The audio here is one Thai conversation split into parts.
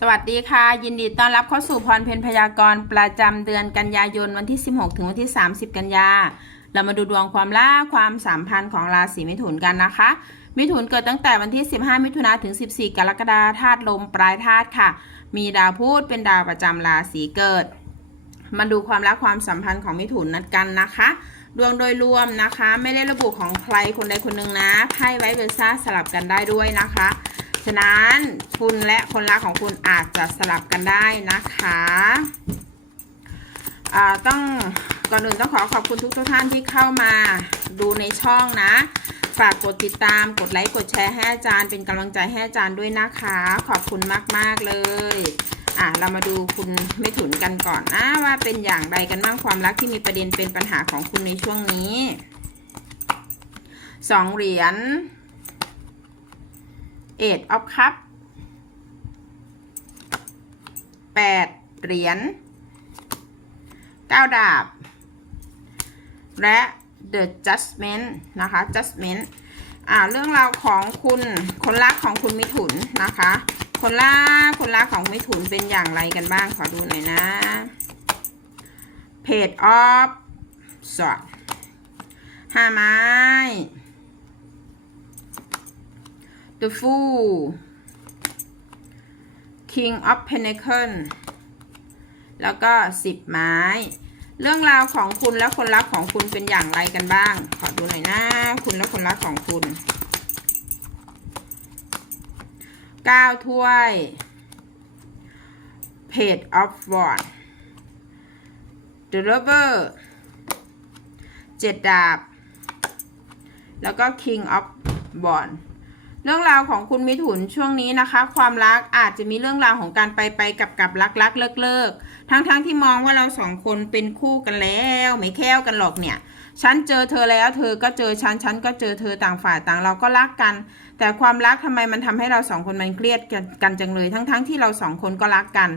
สวัสดีค่ะ ยินดีต้อนรับเข้าสู่พรเพนพยากรณ์ประจำเดือนกันยายนวันที่ 16 ถึงวันที่ 30 กันยา เรามาดูดวงความรักความสัมพันธ์ของราศีมิถุนกันนะคะ มิถุนเกิดตั้งแต่วันที่ 15 มิถุนาถึง 14 กรกฎาคมธาตุลมปลายธาตุค่ะ มีดาวพูดเป็นดาวประจำราศีเกิด มาดูความรักความสัมพันธ์ของมิถุนนัดกันนะคะ ดวงโดยรวมนะคะ ไม่ได้ระบุของใครคนใดคนหนึ่งนะไพ่ไว้เวอร์ซ่าสลับกันได้ด้วยนะคะ ฉะนั้นคุณและคนรักของคุณอาจจะสลับกันได้นะคะอ่าต้องก่อนอื่นต้องขอขอบคุณทุกทุกท่านที่เข้ามาดูในช่องนะ ฝากกดติดตามกดไลค์กดแชร์ให้อาจารย์เป็นกำลังใจให้อาจารย์ด้วยนะคะ ขอบคุณมาก ๆ เลยอะเรามาดูคุณไม่ถุนกันก่อนนะว่าเป็นอย่างไรกันบ้างความรักที่มีประเด็นเป็นปัญหาของคุณในช่วงนี้สองเหรียญ eight of cup แปดเหรียญเก้าดาบ และ the judgment นะคะ judgment อ่าเรื่องราวของคุณคนรักของคุณมิถุนนะคะ คนรักคนรักของมิถุนเป็นอย่างไรกันบ้างขอดูหน่อยนะ page of swords ห้าไม้ the fool king of pentacle แล้วก็สิบไม้ เรื่องราวของคุณและคนรักของคุณเป็นอย่างไรกันบ้าง ขอดูหน่อยนะ คุณและคนรักของคุณเก้าถ้วย page of wand the lover เจ็ดดาบ แล้วก็ king of wand เรื่องราวของคุณมิถุนช่วงนี้นะคะ ความรักอาจจะมีเรื่องราวของการไปไปกับกับรักรักเลิกเลิกทั้งทั้งที่มองว่าเราสองคนเป็นคู่กันแล้วไม่แค่วกันหรอกเนี่ยฉันเจอเธอแล้ว เธอก็เจอฉันฉันก็เจอเธอต่างฝ่ายต่างเราก็รักกัน แต่ความรักทำไมมันทำให้เราสองคนมันเครียดกันจังเลย ทั้งทั้งที่เราสองคนก็รักกัน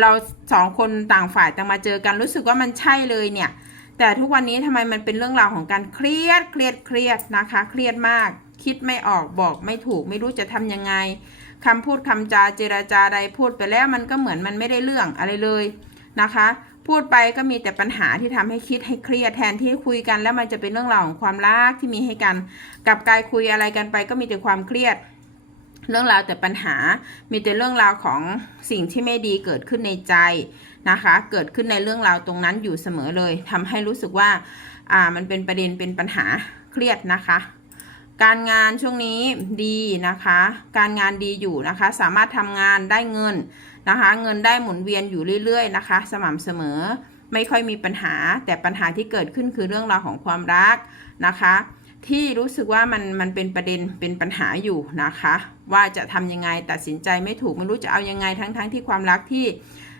เราสองคนต่างฝ่ายต่างมาเจอกันรู้สึกว่ามันใช่เลยเนี่ย แต่ทุกวันนี้ทำไมมันเป็นเรื่องราวของการเครียดเครียดเครียดนะคะ เครียดมาก คิดไม่ออกบอกไม่ถูกไม่รู้จะทำยังไงคำพูดคำจาเจราจาใดพูดไปแล้วมันก็เหมือนมันไม่ได้เรื่องอะไรเลยนะคะ พูดไปก็มีแต่ปัญหาที่ทำให้คิดให้เครียดแทนที่คุยกันแล้วมันจะเป็นเรื่องราวของความรักที่มีให้กันกับกายคุยอะไรกันไปก็มีแต่ความเครียด เรื่องราวแต่ปัญหา มีแต่เรื่องราวของสิ่งที่ไม่ดีเกิดขึ้นในใจนะคะ เกิดขึ้นในเรื่องราวตรงนั้นอยู่เสมอเลยทำให้รู้สึกว่าอ่ามันเป็นประเด็นเป็นปัญหาเครียดนะคะ การงานช่วงนี้ดีนะคะ การงานดีอยู่นะคะ สามารถทำงานได้เงินนะคะ เงินได้หมุนเวียนอยู่เรื่อยๆนะคะ สม่ำเสมอไม่ค่อยมีปัญหา แต่ปัญหาที่เกิดขึ้นคือเรื่องราวของความรักนะคะ ที่รู้สึกว่ามันมันเป็นประเด็นเป็นปัญหาอยู่นะคะ ว่าจะทำยังไงตัดสินใจไม่ถูกไม่รู้จะเอายังไงทั้งๆทที่ความรักที่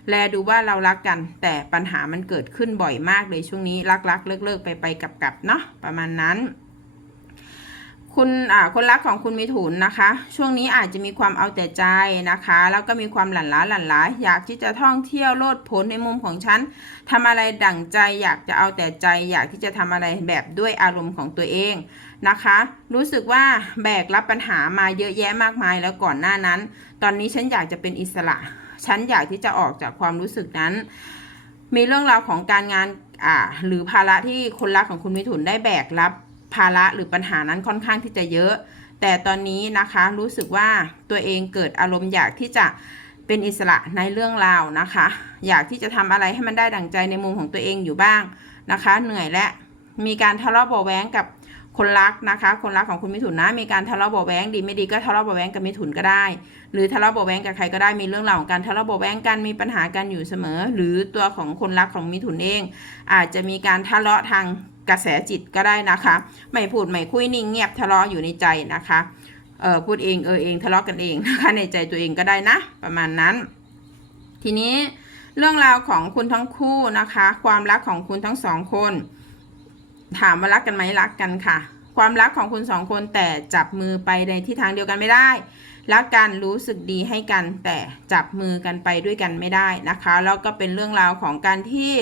แลดูว่าเรารักกัน แต่ปัญหามันเกิดขึ้นบ่อยมากเลยช่วงนี้รักรักเลิกเลิกไปไปกับกับเนาะประมาณนั้น คุณอ่าคนรักของคุณมิถุนนะคะ ช่วงนี้อาจจะมีความเอาแต่ใจนะคะ แล้วก็มีความหลั่นล้าหลั่นล้าอยากที่จะท่องเที่ยวโลดโผนในมุมของฉันทำอะไรดั่งใจอยากจะเอาแต่ใจ อยากที่จะทำอะไรแบบด้วยอารมณ์ของตัวเองนะคะ รู้สึกว่าแบกรับปัญหามาเยอะแยะมากมายแล้วก่อนหน้านั้น ตอนนี้ฉันอยากจะเป็นอิสระ ฉันอยากที่จะออกจากความรู้สึกนั้น มีเรื่องราวของการงานอ่าหรือภาระที่คนรักของคุณมิถุนได้แบกรับ ภาระหรือปัญหานั้นค่อนข้างที่จะเยอะ แต่ตอนนี้นะคะรู้สึกว่าตัวเองเกิดอารมณ์อยากที่จะเป็นอิสระในเรื่องราวนะคะ อยากที่จะทำอะไรให้มันได้ดั่งใจในมุมของตัวเองอยู่บ้างนะคะ เหนื่อยและมีการทะเลาะเบาแว้งกับคนรักนะคะ คนรักของคุณมิถุนนะมีการทะเลาะเบาแว้งดีไม่ดีก็ทะเลาะเบาแว้งกับมิถุนก็ได้ หรือทะเลาะเบาแว้งกับใครก็ได้มีเรื่องราวของการทะเลาะเบาแว้งกันมีปัญหากันอยู่เสมอ หรือตัวของคนรักของมิถุนเอง อาจจะมีการทะเลาะทาง กระแสจิตก็ได้นะคะ ไม่พูดไม่คุยนิ่งเงียบทะเลาะอยู่ในใจนะคะเออพูดเองเออเองทะเลาะกันเองนะคะในใจตัวเองก็ได้นะ ประมาณนั้น ทีนี้เรื่องราวของคุณทั้งคู่นะคะ ความรักของคุณทั้งสองคน ถามว่ารักกันไหมรักกันค่ะ ความรักของคุณสองคนแต่จับมือไปในทิศทางเดียวกันไม่ได้รักกันรู้สึกดีให้กันแต่จับมือกันไปด้วยกันไม่ได้นะคะ แล้วก็เป็นเรื่องราวของการที่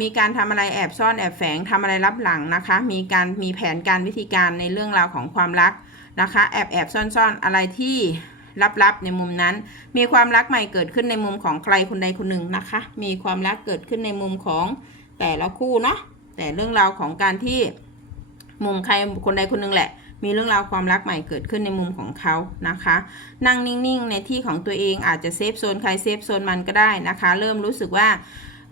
มีการทำอะไรแอบซ่อนแอบแฝงทำอะไรลับหลังนะคะ มีการมีแผนการวิธีการในเรื่องราวของความรักนะคะ แอบแอบซ่อนซ่อนอะไรที่ลับๆในมุมนั้น มีความรักใหม่เกิดขึ้นในมุมของใครคนใดคนหนึ่งนะคะ มีความรักเกิดขึ้นในมุมของแต่ละคู่เนาะแต่เรื่องราวของการที่มุมใครคนใดคนหนึ่งแหละ มีเรื่องราวความรักใหม่เกิดขึ้นในมุมของเขานะคะ นั่งนิ่งๆ ในที่ของตัวเองอาจจะเซฟโซนใครเซฟโซนมันก็ได้นะคะ เริ่มรู้สึกว่า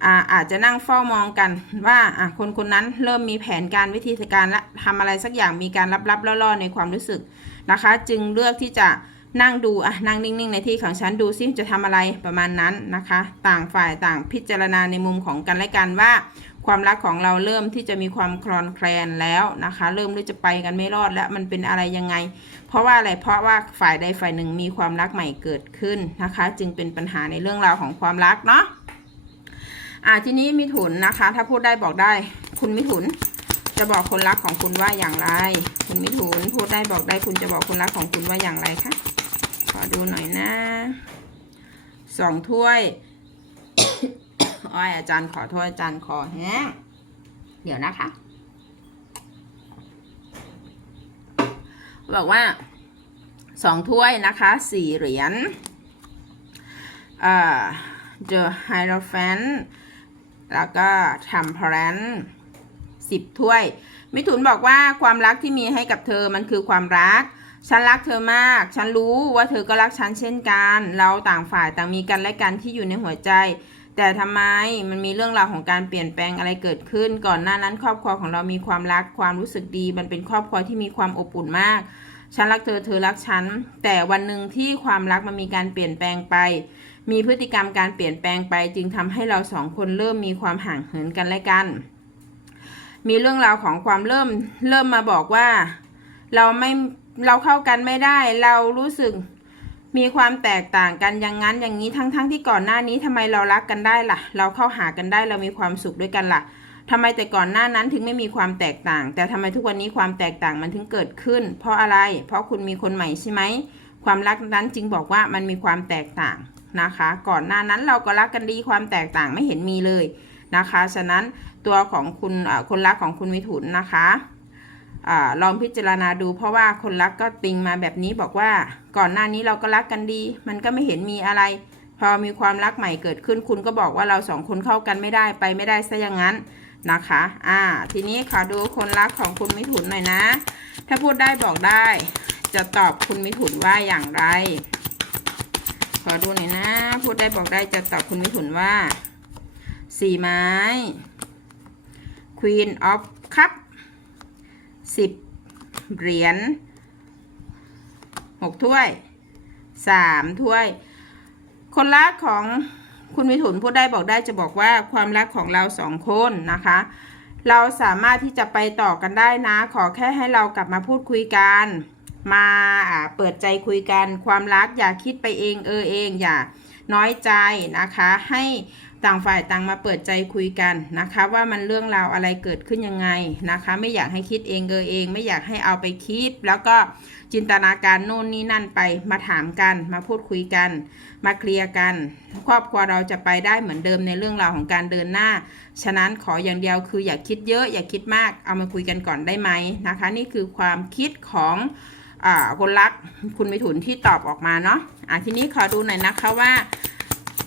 อาอาจจะนั่งเฝ้ามองกันว่าคนคนนั้นเริ่มมีแผนการวิธีการและทำอะไรสักอย่างมีการลับๆล่อๆ ในความรู้สึกนะคะ จึงเลือกที่จะนั่งดูอะนั่งนิ่งๆ ในที่ของฉันดูซิจะทำอะไรประมาณนั้นนะคะ ต่างฝ่ายต่างพิจารณาในมุมของกันและกันว่า ความรักของเราเริ่มที่จะมีความคลอนแคลนแล้วนะคะ เริ่มที่จะไปกันไม่รอดแล้วมันเป็นอะไรยังไง เพราะว่าอะไรเพราะว่าฝ่ายใดฝ่ายหนึ่งมีความรักใหม่เกิดขึ้นนะคะ จึงเป็นปัญหาในเรื่องราวของความรักเนาะ อ่าทีนี้มิถุนนะคะ ถ้าพูดได้บอกได้ คุณมิถุน จะบอกคนรักของคุณว่าอย่างไร คุณมิถุนพูดได้บอกได้คุณจะบอกคนรักของคุณว่าอย่างไรคะขอดูหน่อยนะสองถ้วยอ้อยอาจารย์ขอโทษอาจารย์คอแห้งเดี๋ยวนะคะ บอกว่าสองถ้วยนะคะสี่เหรียญเอ่อ The Hierophant แล้วก็ Temperance สิบถ้วย มิถุนบอกว่าความรักที่มีให้กับเธอมันคือความรัก ฉันรักเธอมาก ฉันรู้ว่าเธอก็รักฉันเช่นกัน เราต่างฝ่ายต่างมีกันและกันที่อยู่ในหัวใจ แต่ทำไมมันมีเรื่องราวของการเปลี่ยนแปลงอะไรเกิดขึ้น ก่อนหน้านั้นครอบครัวของเรามีความรัก ความรู้สึกดี มันเป็นครอบครัวที่มีความอบอุ่นมาก ฉันรักเธอ เธอรักฉัน แต่วันหนึ่งที่ความรักมันมีการเปลี่ยนแปลงไป มีพฤติกรรมการเปลี่ยนแปลงไป จึงทำให้เราสองคนเริ่มมีความห่างเหินกันและกัน มีเรื่องราวของความเริ่มเริ่มมาบอกว่า เราไม่เราเข้ากันไม่ได้ เรารู้สึกมีความแตกต่างกันอย่างนั้นอย่างนี้ทั้งๆทที่ก่อนหน้านี้ทำไมเรารักกันได้ล่ะ เราเข้าหากันได้เรามีความสุขด้วยกันล่ะทำไมแต่ก่อนหน้านั้นถึงไม่มีความแตกต่าง แต่ทำไมทุกวันนี้ความแตกต่างมันถึงเกิดขึ้น เพราะอะไร เพราะคุณมีคนใหม่ใช่ไหมความรักนั้นจึงบอกว่ามันมีความแตกต่าง นะคะ ก่อนหน้านั้นเราก็รักกันดีความแตกต่างไม่เห็นมีเลยนะคะ ฉะนั้นตัวของคุณคนรักของคุณมิถุนนะคะอลองพิจารณาดูเพราะว่าคนรักก็ติงมาแบบนี้บอกว่าก่อนหน้านี้เราก็รักกันดี มันก็ไม่เห็นมีอะไร พอมีความรักใหม่เกิดขึ้น คุณก็บอกว่าเราสองคนเข้ากันไม่ได้ไปไม่ได้ซะอย่างนั้นนะคะ อ่า ทีนี้ขอดูคนรักของคุณมิถุนหน่อยนะ ถ้าพูดได้บอกได้ จะตอบคุณมิถุนว่าอย่างไร ขอดูหน่อยนะ พูดได้บอกได้จะตอบคุณมิถุนว่าสี่ไม้ Queen of Cup สิบเหรียญหกถ้วยสามถ้วย คนรักของคุณมิถุนพูดได้บอกได้จะบอกว่าความรักของเราสองคนนะคะ เราสามารถที่จะไปต่อกันได้นะ ขอแค่ให้เรากลับมาพูดคุยกัน มาเปิดใจคุยกันความรักอย่าคิดไปเองเออเองอย่าน้อยใจนะคะ ให้ต่างฝ่ายต่างมาเปิดใจคุยกันนะคะ ว่ามันเรื่องราวอะไรเกิดขึ้นยังไงนะคะ ไม่อยากให้คิดเองเออเอง ไม่อยากให้เอาไปคิด แล้วก็จินตนาการโน่นนี่นั่นไปมาถามกัน มาพูดคุยกัน มาเคลียร์กัน ครอบครัวเราจะไปได้เหมือนเดิมในเรื่องราวของการเดินหน้า ฉะนั้นขออย่างเดียวคืออย่าคิดเยอะอย่าคิดมากเอามาคุยกันก่อนได้ไหมนะคะ นี่คือความคิดของ คนรักคุณมิถุนที่ตอบออกมาเนาะอะทีนี้ขอดูหน่อยนะคะว่า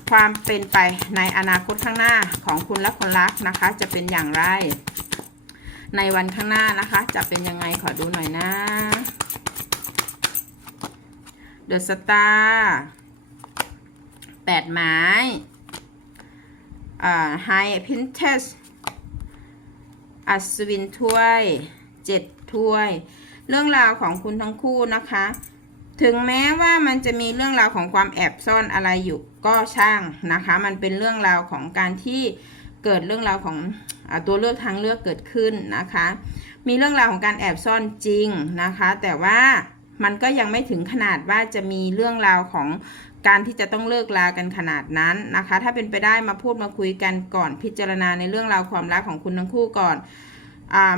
ความเป็นไปในอนาคตข้างหน้าของคุณและคนรักนะคะ จะเป็นอย่างไร ในวันข้างหน้านะคะ จะเป็นยังไงขอดูหน่อยนะ The Star แปดไม้อ่า High Princess อัศวินถ้วยเจ็ดถ้วย เรื่องราวของคุณทั้งคู่นะคะ ถึงแม้ว่ามันจะมีเรื่องราวของความแอบซ่อนอะไรอยู่ก็ช่างนะคะ มันเป็นเรื่องราวของการที่เกิดเรื่องราวของอตัวเลือกทางเลือกเกิดขึ้นนะคะ มีเรื่องราวของการแอบซ่อนจริงนะคะ แต่ว่ามันก็ยังไม่ถึงขนาดว่าจะมีเรื่องราวของการที่จะต้องเลิกลากันขนาดนั้นนะคะ ถ้าเป็นไปได้มาพูดมาคุยกันก่อนพิจารณาในเรื่องราวความรักของคุณทั้งคู่ก่อน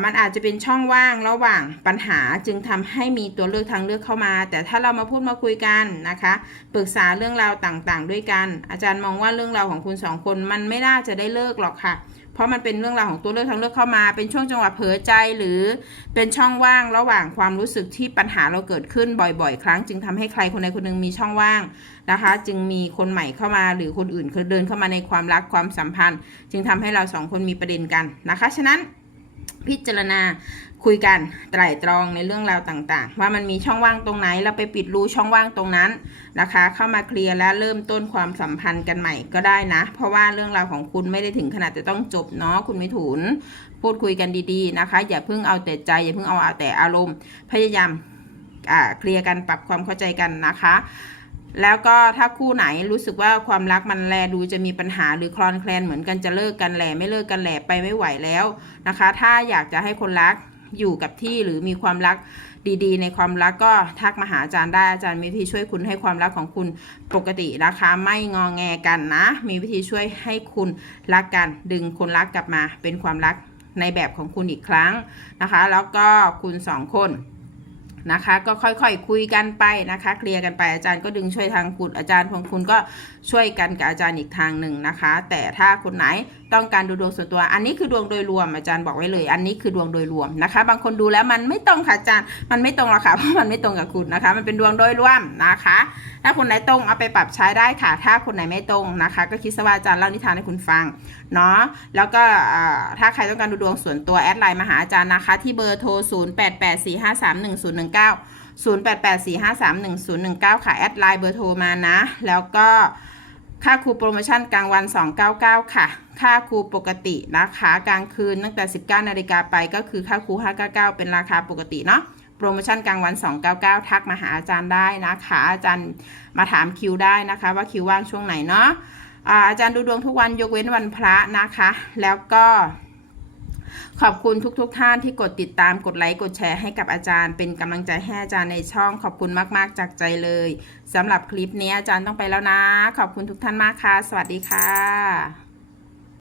มันอาจจะเป็นช่องว่างระหว่างปัญหาจึงทำให้มีตัวเลือกทางเลือกเข้ามา แต่ถ้าเรามาพูดมาคุยกันนะคะปรึกษาเรื่องราวต่างๆ ด้วยกัน อาจารย์มองว่าเรื่องราวของคุณสองคนมันไม่น่าจะได้เลิกหรอกค่ะ เพราะมันเป็นเรื่องราวของตัวเลือกทางเลือกเข้ามา เป็นช่วงจังหวะเผลอใจหรือเป็นช่องว่างระหว่างความรู้สึกที่ปัญหาเราเกิดขึ้นบ่อยๆ ครั้ง จึงทำให้ใครคนใดคนหนึ่งมีช่องว่างนะคะ จึงมีคนใหม่เข้ามาหรือคนอื่นเดินเข้ามาในความรักความสัมพันธ์ จึงทำให้เราสองคนมีประเด็นกันนะคะ ฉะนั้น พิจารณาคุยกันไตร่ตรองในเรื่องราวต่างๆ ว่ามันมีช่องว่างตรงไหนเราไปปิดรูช่องว่างตรงนั้นนะคะ เข้ามาเคลียร์และเริ่มต้นความสัมพันธ์กันใหม่ก็ได้นะ เพราะว่าเรื่องราวของคุณไม่ได้ถึงขนาดจะต้องจบเนาะคุณไม่ถุน พูดคุยกันดีๆนะคะ อย่าเพิ่งเอาแต่ใจอย่าเพิ่งเอาเอาแต่อารมณ์ พยายามเคลียร์กันปรับความเข้าใจกันนะคะ แล้วก็ถ้าคู่ไหนรู้สึกว่าความรักมันแลดูจะมีปัญหาหรือคลอนแคลนเหมือนกันจะเลิกกันแหล่ไม่เลิกกันแหล่ไปไม่ไหวแล้วนะคะ ถ้าอยากจะให้คนรักอยู่กับที่หรือมีความรักดีๆ ในความรักก็ทักมาหาอาจารย์ได้อาจารย์มีวิธีช่วยคุณให้ความรักของคุณปกตินะคะ ไม่งองแงกันนะ มีวิธีช่วยให้คุณรักกัน ดึงคนรักกลับมาเป็นความรักในแบบของคุณอีกครั้งนะคะ แล้วก็คุณสองคน นะคะ ก็ค่อยๆคุยกันไปนะคะ เคลียร์กันไปอาจารย์ก็ดึงช่วยทางคุณอาจารย์ของคุณก็ช่วยกันกับอาจารย์อีกทางหนึ่งนะคะ แต่ถ้าคนไหนต้องการดูดวงส่วนตัว อันนี้คือดวงโดยรวมอาจารย์บอกไว้เลย อันนี้คือดวงโดยรวมนะคะ บางคนดูแล้วมันไม่ตรงค่ะอาจารย์มันไม่ตรงหรอกค่ะเพราะมันไม่ตรงกับคุณนะคะ มันเป็นดวงโดยรวมนะคะ ถ้าคนไหนตรงเอาไปปรับใช้ได้ค่ะ ถ้าคนไหนไม่ตรงนะคะ ก็คิดซะว่าอาจารย์เล่านิทานให้คุณฟังเนาะแล้วก็ถ้าใครต้องการดูดวงส่วนตัวแอดไลน์มาหาอาจารย์นะคะ ที่เบอร์โทร 0884531019 0884531019 ค่ะ แอดไลน์เบอร์โทรมานะ แล้วก็ค่าครูโปรโมชั่นกลางวัน 299 ค่ะ ค่าครูปกตินะคะกลางคืนตั้งแต่ 19นาฬิกาไปก็คือค่าครู599 เป็นราคาปกติเนาะโปรโมชั่นกลางวัน 299 ทักมาหาอาจารย์ได้นะคะ อาจารย์มาถามคิวได้นะคะ ว่าคิวว่างช่วงไหนเนาะอ่าอาจารย์ดูดวงทุกวันยกเว้นวันพระนะคะ แล้วก็ ขอบคุณทุกๆทท่านที่กดติดตามกดไลค์กดแชร์ให้กับอาจารย์ เป็นกำลังใจให้อาจารย์ในช่องขอบคุณมากๆจากใจเลยสำหรับคลิปนี้อาจารย์ต้องไปแล้วนะ ขอบคุณทุกท่านมากค่ะ สวัสดีค่ะ